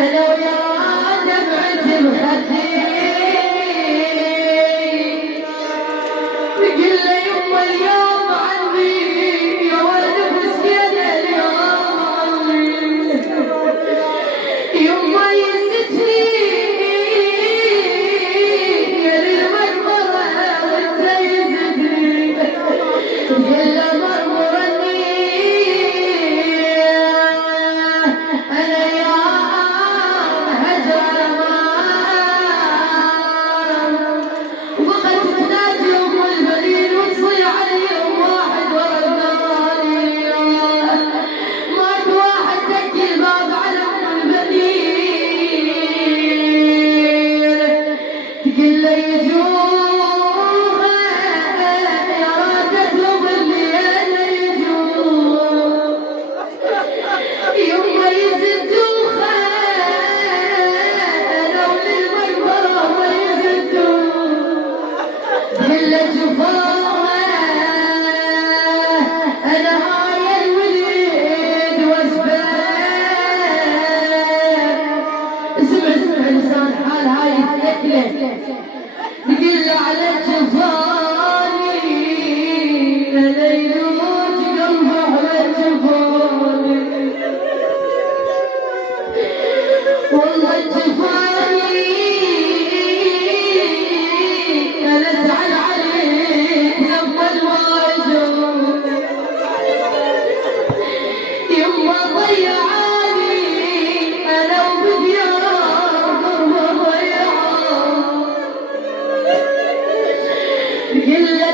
انا ويا دمعة بخدي تقول لي يما اليوم عندي يا ولد مسكين اليوم يما يزتني يا للمقبرة وانت يزتني تقول له مرمرني انا يا هجر امان وبقت تنادي ام البنين وتصيح عليهم واحد ورا الثاني مات واحد دق الباب على ام البنين تقول له يجوها يا راد اطلب الليل يجوه يما يزدوها لو للمقبرة ويزدوه إلا جفاها أنا هاي الوليد واسباب اسمع لسان حال هاي الثكلة تقول له على جفاني أنا يموت قلبه على جفاني والله جفاني أنا أزعل عليك لما الواجب يما ضيعاني أنا وبديار قربه ضيعان تقول له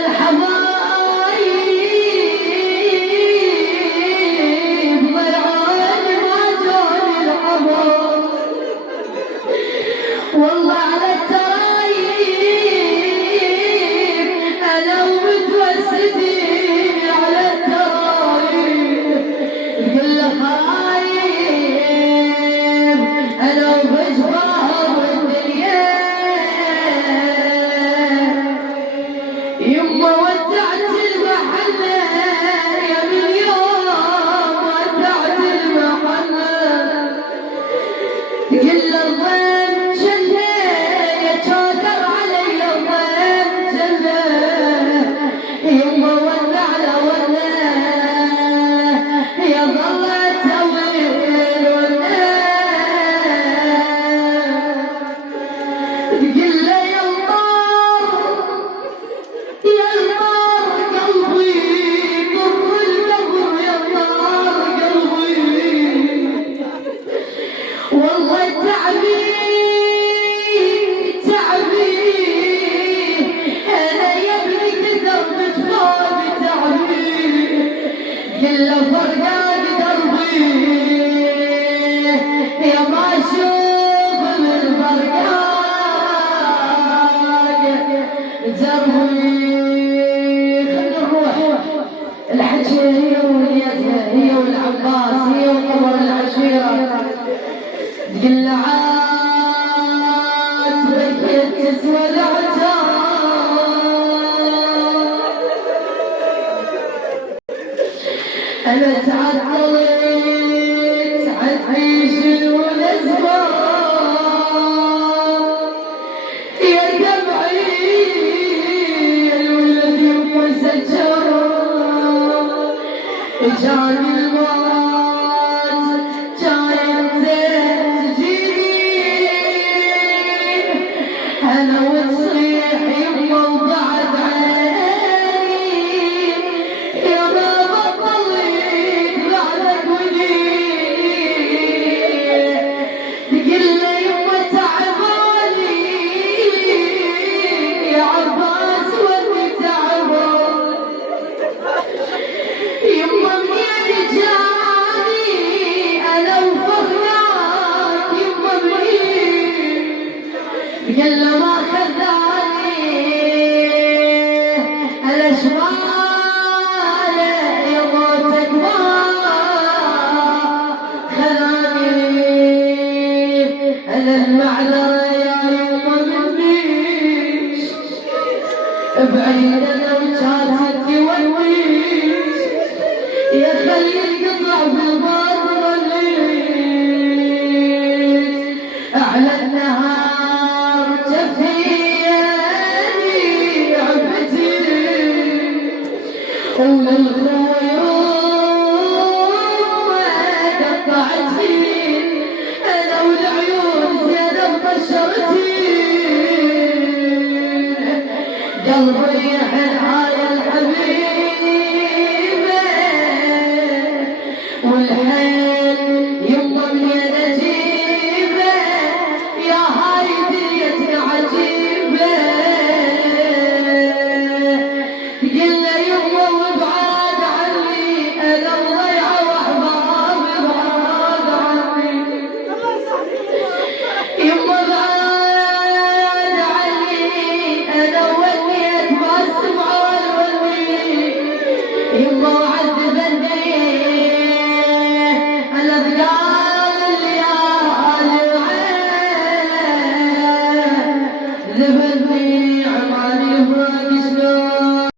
الحبايب ضيعاني ما جاني الحبايب والله على الترايب انا ومتوسدين على الترايب تقول له خايب انا وبجبار الدنيا يما ودعت المحنة يا من يوم ودعت المحنة تقول له الظن جنة يا جادر علي الظن جنة يما ولع له ولا يا ظلت طويل ولا تقول له يا النار قلبي ضر القبر يا النار قلبي والله تعبي انا يا ابني كثر بجفافي تعبي قل له فرقان دربي يا ما اشوف من فرقان دربي خلنا نروح الحجة هي وليتها هي والعباس هي وقمر العشيرة تقول له عاد بيت تسوى العتاب انا تعطلت عتعيش والاسباب يا دمعي الولد يما سجر جاني الموت جاي تجيني انا وتصيح يما وبعد عيني يا ما بطلت بعدك وليد تقول له يما تعباني يا عباس واني تعبان يما منين جاني انا وفرقاك يما منين قال له